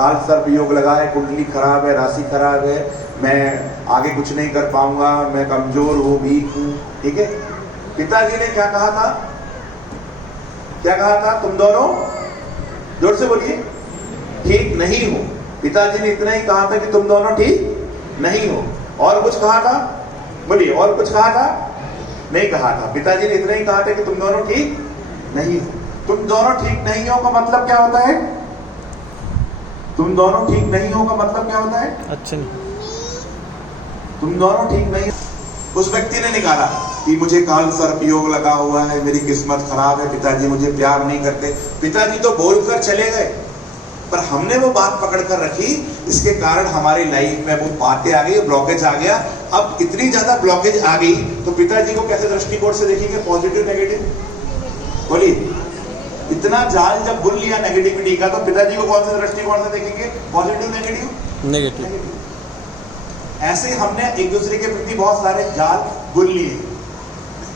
काल सर्प योग लगा है, कुंडली खराब है, राशि खराब है, मैं आगे कुछ नहीं कर पाऊंगा, मैं कमजोर हूँ, वीक हूँ। ठीक है, पिताजी ने क्या कहा था? क्या कहा था? तुम दोनों, जोर से बोलिए, ठीक नहीं हो। पिताजी ने इतना ही कहा था कि तुम दोनों ठीक नहीं हो। और कुछ कहा था? बोलिए, और कुछ कहा था? नहीं कहा था। पिताजी ने इतना ही कहा था कि तुम दोनों ठीक नहीं हो। तुम दोनों ठीक नहीं हो का मतलब क्या होता है? तुम दोनों ठीक नहीं हो का मतलब क्या होता है? अच्छा, तुम दोनों ठीक नहीं। उस व्यक्ति ने निकाला कि मुझे काल सर्प योग लगा हुआ है, मेरी किस्मत खराब है, पिताजी मुझे प्यार नहीं करते। पिताजी तो बोलकर चले गए, पर हमने वो बात पकड़ कर रखी, इसके कारण हमारी लाइफ में वो बातें आ गई, ब्लॉकेज आ गया। अब इतनी ज्यादा ब्लॉकेज आ गई तो पिताजी को कैसे दृष्टिकोण से देखेंगे? Positive negative? बोलिए, इतना जाल जब बुन लिया नेगेटिविटी का, तो पिताजी को कौन से दृष्टिकोण से देखेंगे? Positive negative? नेगेटिव। ऐसे हमने एक दूसरे के प्रति बहुत सारे जाल बुन लिए,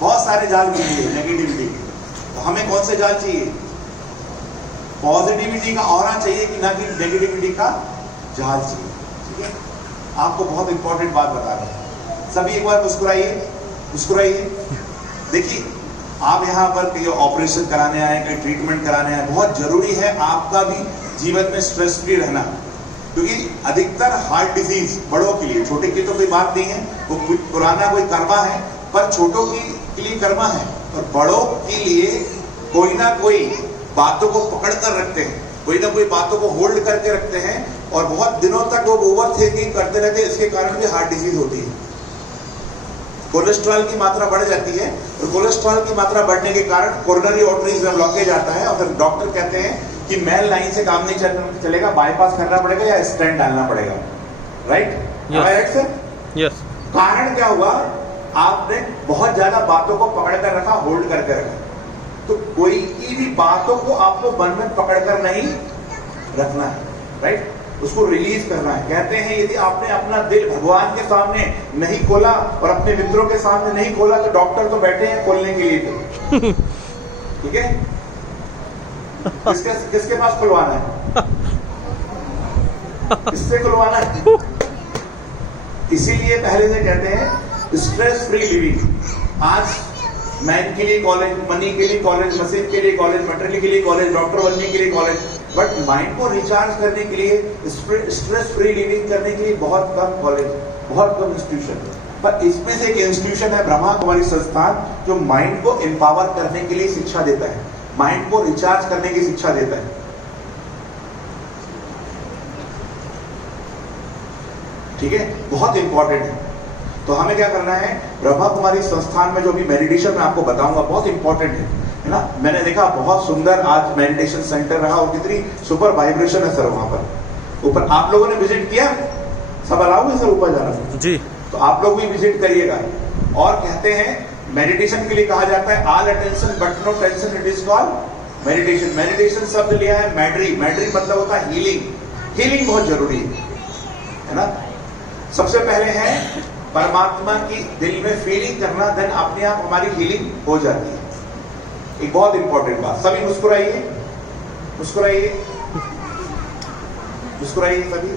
बहुत सारे जाल बुन लिए नेगेटिविटी के। तो हमें कौन से जाल चाहिए? पॉजिटिविटी का ऑरा चाहिए कि ना कि नेगेटिविटी का जाल चाहिए। ठीक है, आपको बहुत इंपॉर्टेंट बात बता रहा हूं। सभी एक बार मुस्कुराइए, मुस्कुराइए। देखिए, आप यहाँ पर कहीं ऑपरेशन कराने आए, कहीं ट्रीटमेंट कराने आए, बहुत जरूरी है आपका भी जीवन में स्ट्रेस फ्री रहना, क्योंकि अधिकतर हार्ट डिजीज बड़ों के लिए, छोटे की तो कोई बात नहीं है, वो पुराना कोई कर्मा है, पर छोटों के लिए कर्मा है, और बड़ों के लिए कोई ना कोई बातों को पकड़ कर रखते हैं, कोई ना कोई बातों को होल्ड करके रखते हैं, और बहुत दिनों तक वो ओवर थिंकिंग करते रहते हैं। इसके कारण भी हार्ट डिजीज होती है। कोलेस्ट्रॉल की मात्रा बढ़ जाती है, और कोलेस्ट्रॉल की मात्रा बढ़ने के कारण कोरोनरी आर्टरीज में ब्लॉकेज आता है, और फिर डॉक्टर कहते हैं कि मेन लाइन से काम नहीं चलेगा, बाईपास करना पड़ेगा या स्टेंट डालना पड़ेगा। राइट? Right sir? यस। कारण क्या हुआ? आपने बहुत ज्यादा बातों को पकड़ कर रखा, होल्ड करके रखा। तो कोई की भी बातों को आपको मन में पकड़ कर नहीं रखना है। राइट? उसको रिलीज करना है। कहते हैं यदि आपने अपना दिल भगवान के सामने नहीं खोला और अपने मित्रों के सामने नहीं खोला, तो डॉक्टर तो बैठे हैं खोलने के लिए। ठीक है, किसके पास खुलवाना है? किससे खुलवाना है? इसीलिए पहले से कहते हैं स्ट्रेस फ्री लिविंग। आज मैन के लिए कॉलेज, मनी के लिए कॉलेज, मशीन के लिए कॉलेज, मटेरियल के लिए कॉलेज, डॉक्टर बनने के लिए कॉलेज, बट माइंड को रिचार्ज करने के लिए, स्ट्रेस फ्री लिविंग करने के लिए बहुत कम कॉलेज, बहुत कम इंस्टीट्यूशन। पर इसमें से एक इंस्टीट्यूशन है ब्रह्मा कुमारी संस्थान, जो माइंड को एम्पावर करने के लिए शिक्षा देता है, माइंड को रिचार्ज करने की शिक्षा देता है। ठीक है, बहुत इंपॉर्टेंट है। तो हमें क्या करना है? ब्रह्मा कुमारी संस्थान में जो भी मेडिटेशन मैं आपको बताऊंगा बहुत इंपॉर्टेंट है ना। मैंने देखा बहुत सुंदर आज मेडिटेशन सेंटर रहा, और कितनी सुपर वाइब्रेशन है सर वहां पर ऊपर। आप लोगों ने विजिट किया? सब अलाउ है सर ऊपर जाना? जी। तो आप लोग भी विजिट करिएगा। और कहते हैं मेडिटेशन के लिए कहा जाता है all attention but no tension, it is called meditation. Meditation शब्द लिया है मैड्री। मैड्री मतलब होता है हीलिंग। हीलिंग बहुत जरूरी है ना। सबसे पहले है परमात्मा की दिल में फीलिंग करना, देन अपने आप हमारी हीलिंग हो जाती है। एक बहुत इंपॉर्टेंट बात। सभी मुस्कुराइए, मुस्कुराइए, मुस्कुराइए सभी।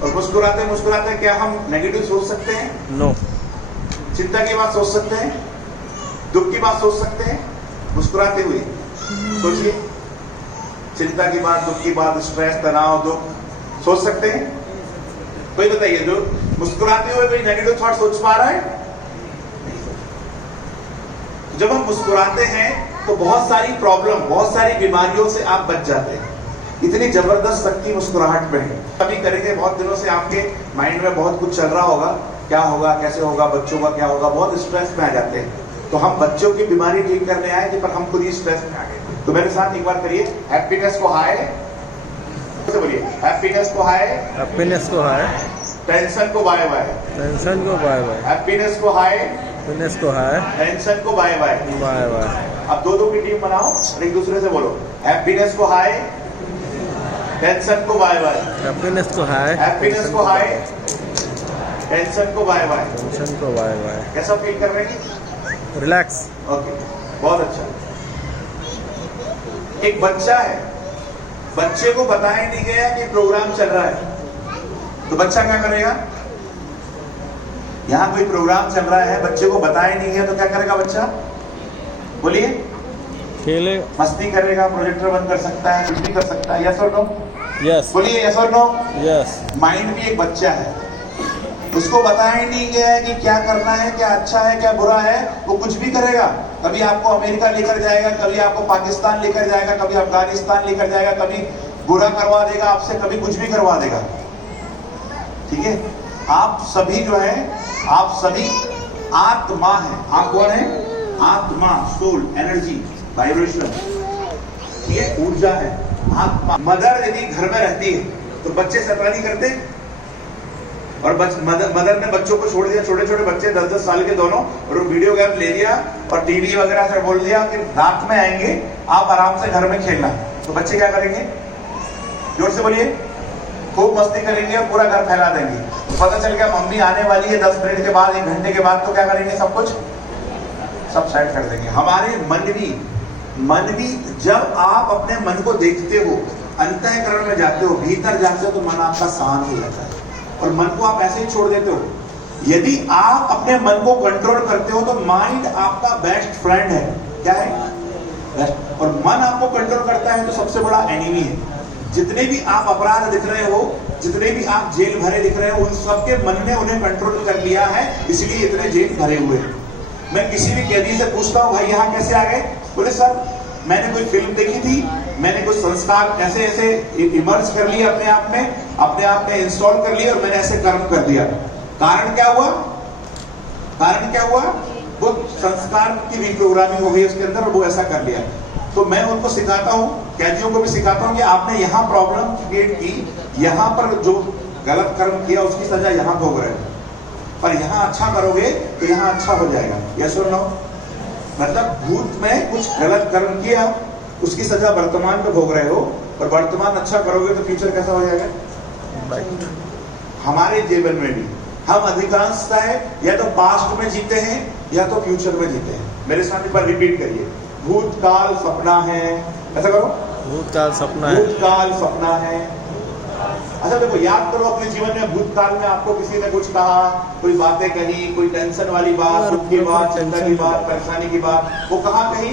और मुस्कुराते मुस्कुराते क्या हम नेगेटिव सोच सकते हैं? नो। चिंता की बात सोच सकते हैं? दुख की बात सोच सकते हैं? मुस्कुराते हुए सोचिए, चिंता की बात, दुख की बात, स्ट्रेस, तनाव, दुख सोच सकते हैं? कोई बताइए जो मुस्कुराते हुए कोई नेगेटिव थॉट सोच पा रहा है? जब हम मुस्कुराते हैं तो बहुत सारी प्रॉब्लम, बहुत सारी बीमारियों से आप बच जाते हैं। इतनी जबरदस्त शक्ति मुस्कुराहट में है। अभी करेंगे, बहुत दिनों से आपके माइंड में बहुत कुछ चल रहा होगा, क्या होगा, कैसे होगा, बच्चों का क्या होगा, बहुत स्ट्रेस में आ जाते हैं। तो हम बच्चों की बीमारी ठीक करने आए थे, पर हम खुद ही स्ट्रेस में आ गए। तो मेरे साथ एक बार करिए, हैप्पीनेस को हाय बोलिए, हैप्पीनेस को हाय, हैप्पीनेस को हाय, टेंशन को बाय बाय, टेंशन को बाय बाय, हैप्पीनेस को हाय, हैप्पीनेस को हाय, टेंशन को बाय बाय, बाय बाय। अब दो की टीम बनाओ और एक दूसरे से बोलो, हैप्पीनेस को हाय, टेंशन को बाय बाय, हैप्पीनेस को हाय, हैप्पीनेस को हाय, टेंशन को बाय बाय, टेंशन को बाय बाय। कैसा फील कर रहे हैं? रिलैक्स। ओके, बहुत अच्छा। एक बच्चा है, बच्चे को बताया नहीं गया कि प्रोग्राम चल रहा है, तो बच्चा क्या करेगा? यहां कोई प्रोग्राम चल रहा है, बच्चे को बताया नहीं गया तो क्या करेगा बच्चा? बोलिए। खेले। मस्ती करेगा, प्रोजेक्टर बंद कर सकता है, कुछ भी कर सकता है। यस और नो? यस। बोलिए यस और नो? यस। माइंड भी एक बच्चा है, उसको बताया ही नहीं गया है कि क्या करना है, क्या अच्छा है, क्या बुरा है, वो कुछ भी करेगा। कभी आपको अमेरिका लेकर जाएगा, कभी आपको पाकिस्तान लेकर जाएगा, कभी अफगानिस्तान लेकर जाएगा, कभी बुरा करवा देगा आपसे, कभी कुछ भी करवा देगा। ठीक है? आप सभी जो है, आप सभी आत्मा है। आप कौन है? आत्मा, सोल, एनर्जी, वाइब्रेशन, ठीक है, ऊर्जा है, आत्मा। मदर यदि घर में रहती है तो बच्चे शैतानी करते हैं, और मदर ने बच्चों को छोड़ दिया, छोटे छोटे बच्चे 10-10 साल के दोनों, और वीडियो गेम ले लिया और टीवी वगैरह से बोल दिया कि रात में आएंगे, आप आराम से घर में खेलना। तो बच्चे क्या करेंगे? जोर से बोलिए। खूब मस्ती करेंगे और पूरा घर फैला देंगे। तो पता चल गया मम्मी आने वाली है 10 मिनट के बाद, 1 घंटे के बाद, तो क्या करेंगे? सब कुछ सब साइड कर देंगे। हमारे मन भी जब आप अपने मन को देखते हो, अंतःकरण में जाते हो, भीतर जाते हो, तो मन आपका शांत हो जाता है और मन को आप ऐसे ही छोड़ देते हो। यदि आप अपने मन को कंट्रोल करते हो तो माइंड आपका बेस्ट फ्रेंड है। क्या है? बेस्ट। और मन आपको कंट्रोल करता है तो सबसे बड़ा एनिमी है। जितने भी आप अपराध दिख रहे हो, जितने भी आप जेल भरे दिख रहे हो, उन सबके मन ने उन्हें कंट्रोल कर लिया है, इसलिए इतने जेल भरे हुए हैं। मैं किसी भी कैदी से पूछता हूँ, भाई यहाँ कैसे आ गए? बोले सर मैंने कोई फिल्म देखी थी, मैंने कुछ संस्कार ऐसे ऐसे इमर्ज कर लिए अपने आप में इंस्टॉल कर लिए और मैंने ऐसे कर्म कर दिया। कारण क्या हुआ? कारण क्या हुआ? वो संस्कार की रिप्रोग्रामिंग हो गई उसके अंदर और वो ऐसा कर लिया। तो मैं उनको सिखाता हूँ, कैदियों को भी सिखाता हूँ कि आपने यहाँ प्रॉब्लम क्रिएट की, यहाँ पर जो गलत कर्म किया उसकी सजा यहाँ भोग रहे हो, पर यहाँ अच्छा करोगे तो यहाँ अच्छा हो जाएगा। यस और नो? मतलब भूत में कुछ गलत कर्म किया, उसकी सजा वर्तमान में भोग रहे हो, और वर्तमान अच्छा करोगे तो फ्यूचर कैसा हो जाएगा? हमारे जीवन में भी हम अधिकांशतः या तो पास्ट में जीते हैं या तो फ्यूचर में जीते हैं। मेरे साथ एक बार रिपीट करिए। भूतकाल सपना है। ऐसा करो। भूतकाल सपना है। भूतकाल सपना है। अच्छा देखो, याद करो अपने जीवन में भूतकाल में आपको किसी ने कुछ कहा, कोई बातें कही, कोई टेंशन वाली बात, दुख की बात, चिंता की बात, परेशानी की बात, वो कहाँ कही?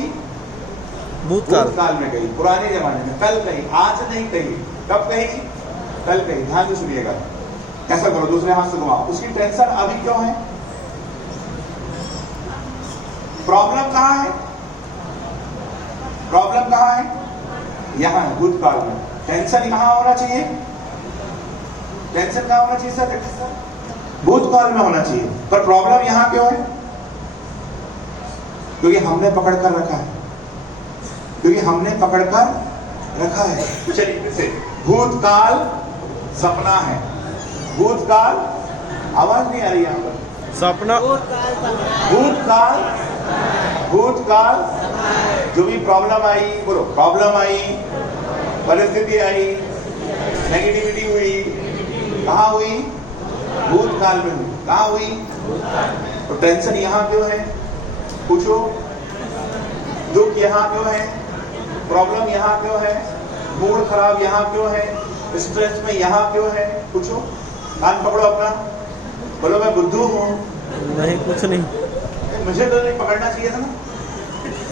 भूतकाल में कही, पुराने जमाने में, कल कही, आज नहीं कही। कब कही? कल कही। ध्यान से सुनिएगा। कैसा करो, दूसरे हाथ से घुमाओ। उसकी टेंशन अभी क्यों है? प्रॉब्लम कहाँ है? प्रॉब्लम कहाँ है? यहाँ है, भूतकाल में। टेंशन कहाँ होना चाहिए? टेंशन कहाँ होना चाहिए सर? भूतकाल में होना चाहिए। पर प्रॉब्लम यहाँ क्यों है? क्योंकि हमने पकड़ कर रखा है, क्योंकि हमने पकड़ कर रखा है। चलिए फिर से। भूतकाल सपना है। भूतकाल, आवाज नहीं आ रही यहाँ पर। सपना। भूतकाल, भूतकाल जो भी प्रॉब्लम आई, बोलो प्रॉब्लम आई, परिस्थिति आई, नेगेटिविटी हुई, कहाँ हुई? भूतकाल में हुई। कहाँ हुई? तो टेंशन यहाँ क्यों है? पूछो। दुख यहाँ क्यों है? प्रॉब्लम यहाँ क्यों है? मूड खराब यहाँ क्यों है? स्ट्रेस में यहाँ क्यों है? पूछो। कान पकड़ो अपना, बोलो मैं बुद्धू हूँ। नहीं, कुछ नहीं। मुझे तो नहीं पकड़ना चाहिए था ना।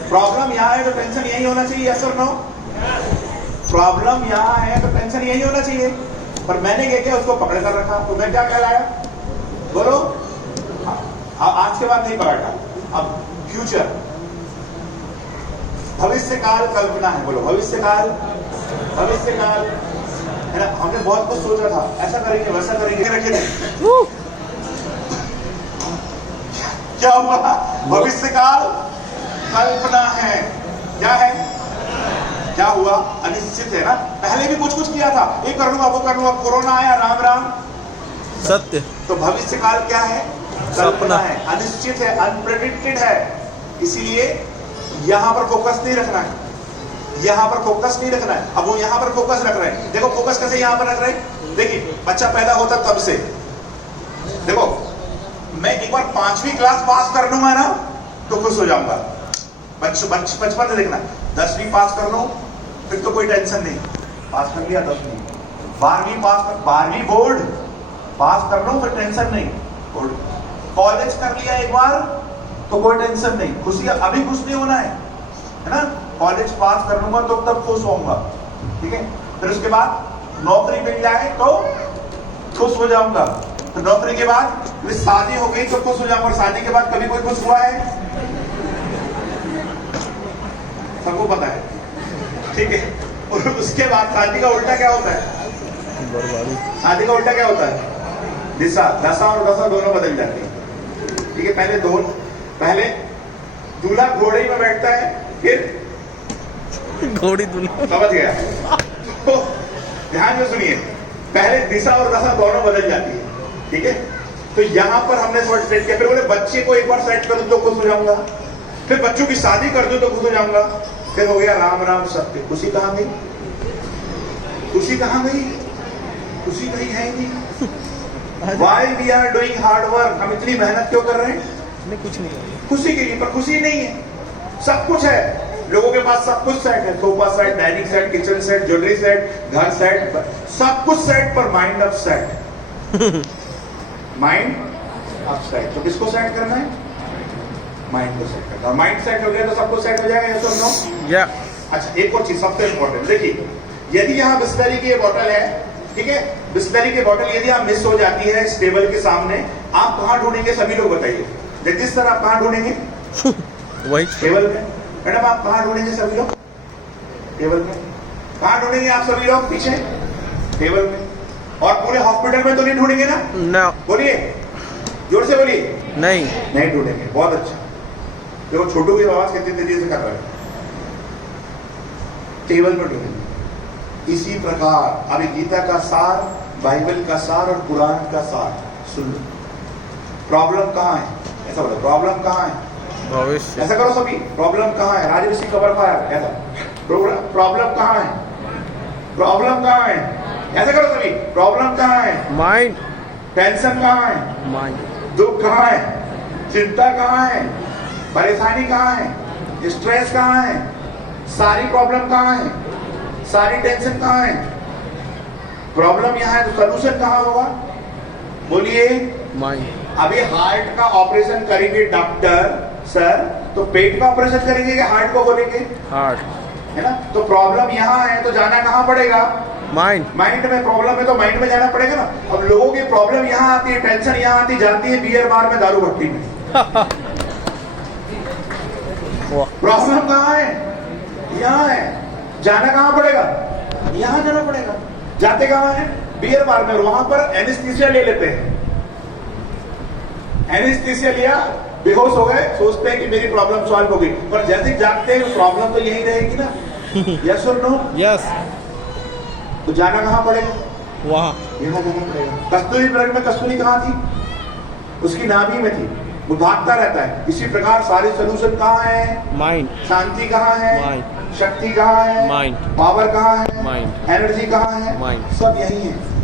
प्रॉब्लम यहाँ है तो टेंशन यही होना चाहिए। यस और नो? प्रॉब्लम यहाँ है तो टेंशन यही होना चाहिए, पर मैंने क्या किया? उसको पकड़ कर रखा। तो मैं क्या कहलाया? बोलो। आज के बाद नहीं पकड़ना। अब फ्यूचर, भविष्य काल कल्पना है। बोलो भविष्य काल। भविष्य काल है ना। हमने बहुत कुछ सोचा था, ऐसा करेंगे वैसा करेंगे, रखे थे। क्या हुआ? भविष्य काल कल्पना है। क्या है? क्या हुआ? अनिश्चित है ना। पहले भी कुछ कुछ किया था, ये कर लूंगा, वो कर लूंगा, कोरोना आया, राम राम। सत्य। तो भविष्य काल क्या है? कल्पना है, अनिश्चित है, अनप्रेडिक्टेड है। इसीलिए यहां पर फोकस नहीं रखना है, यहां पर फोकस नहीं रखना है। अब वो यहां पर फोकस रख रहे हैं। देखो फोकस कैसे यहां पर रख रहे हैं। देखिए बच्चा पैदा होता तब से, देखो मैं एक बार 5वीं क्लास पास कर लूंगा ना तो खुश हो जाऊंगा। बचपन से देखना, 10वीं पास कर लो फिर तो कोई टेंशन नहीं, पास कर लिया 10वीं, 12वीं बोर्ड पास कर लो, कोई टेंशन नहीं। बोर्ड कॉलेज कर लिया एक बार तो कोई टेंशन नहीं, खुशी अभी खुश नहीं होना है ना। कॉलेज पास कर लूंगा तो तब खुश होऊंगा, ठीक है। फिर उसके बाद नौकरी मिल जाए तो खुश हो जाऊंगा, तो नौकरी के बाद शादी हो गई तो खुश हो जाऊंगा। और शादी के बाद कभी कोई खुश हुआ है? सबको पता है, ठीक है। और उसके बाद शादी का उल्टा क्या होता है? शादी का उल्टा क्या होता है? दिशा, दशा और दशा दोनों बदल जाती है, ठीक है। पहले दूल्हा घोड़े में बैठता है, फिर घोड़ी दूल्हा, समझ गया? तो ध्यान से सुनिए, पहले दिशा और दशा दोनों बदल जाती है, ठीक है। तो यहां पर हमने थोड़ा सेट किया, फिर बोले बच्चे को एक बार सेट कर दो तो खुश हो जाऊंगा, फिर बच्चों की शादी कर दो तो खुश हो जाऊंगा, फिर हो गया राम राम सत्य। खुशी कहां गई? खुशी कहां गई? खुशी कहीं है ही नहीं। Why we are doing hard work? हम इतनी मेहनत क्यों कर रहे हैं? नहीं कुछ नहीं, खुशी के लिए, पर खुशी नहीं है। सब कुछ है, लोगों के पास सब कुछ सेट है, sofa set, dining set, kitchen set, jewellery set, घर सेट, सब कुछ सेट, पर माइंड अपसेट। Mind upset. तो किसको सेट करना है? माइंड को सेट करना। माइंड सेट हो गया तो सब कुछ सेट हो जाएगा, यस और नो? या अच्छा, एक और चीज सबसे इंपॉर्टेंट, देखिए, यदि यहाँ बिस्लरी की बोतल है, ठीक है, बिस्लरी की बोतल यदि आप मिस हो जाती है इस टेबल के सामने, आप कहाँ ढूंढेंगे? सभी लोग बताइए। जगदीश सर, आप कहाँ ढूंढेंगे? वही टेबल पे। मैडम, आप कहाँ ढूंढेंगे? सभी लोग टेबल पे। कहाँ ढूंढेंगे आप सभी लोग? पीछे टेबल पे। और पूरे हॉस्पिटल में तो नहीं ढूंढेंगे ना? ना, बोलिए, जोर से बोलिए। नहीं ढूंढेंगे, बहुत अच्छा। देखो छोटू की आवाज कितनी तेजी से कर रहा है। टेबल पर ढूंढेंगे। इसी प्रकार अभी गीता का सार, बाइबल का सार और कुरान का सार सुन लो। प्रॉब्लम कहाँ है? ऐसा बोलो, प्रॉब्लम कहाँ है? भविष्य। ऐसा करो सभी, प्रॉब्लम कहाँ है? राजऋषि कवर फायर, ऐसा प्रॉब्लम कहाँ है? प्रॉब्लम कहाँ है? ऐसा करो सभी, प्रॉब्लम कहाँ है? माइंड। टेंशन कहाँ है? माइंड। दुख कहाँ है? चिंता कहाँ है? परेशानी कहाँ है? स्ट्रेस कहाँ है? सारी प्रॉब्लम कहाँ है? सारी टेंशन कहाँ है? प्रॉब्लम यहाँ है, तो सलूशन कहाँ होगा? बोलिए। माइंड। अभी हार्ट का ऑपरेशन करेंगे डॉक्टर सर, तो पेट का ऑपरेशन करेंगे कि हार्ट को खोलेंगे? हार्ट, है ना। तो प्रॉब्लम यहाँ है तो जाना कहाँ पड़ेगा? माइंड। माइंड में प्रॉब्लम है तो माइंड में जाना पड़ेगा ना। अब लोगों की प्रॉब्लम यहाँ आती है, टेंशन यहाँ आती जाती है बियर बार में, दारू भट्टी में। प्रॉब्लम कहाँ है? यहाँ है। जाना कहाँ पड़ेगा? यहाँ जाना पड़ेगा। जाते कहाँ है? बियर बार में। वहां पर एनेस्थीसिया ले लेते हैं। एनेस्थीसिया लिया, बेहोश हो गए, सोचते हैं कि मेरी प्रॉब्लम सॉल्व हो गई, पर जैसे जागते हैं प्रॉब्लम तो यही रहेगी ना। यस और नो? यस। तो जाना कहाँ पड़ेगा? वहाँ। यहाँ जाना पड़ेगा। कस्तूरी मृग में कस्तूरी कहाँ थी? उसकी नाभि में थी, वो भागता रहता है। इसी प्रकार सारे सोल्यूशन कहाँ है? माइंड। शांति कहाँ है? माइंड। शक्ति कहाँ है? माइंड। पावर कहाँ है? माइंड। एनर्जी कहाँ है? माइंड। सब यही है।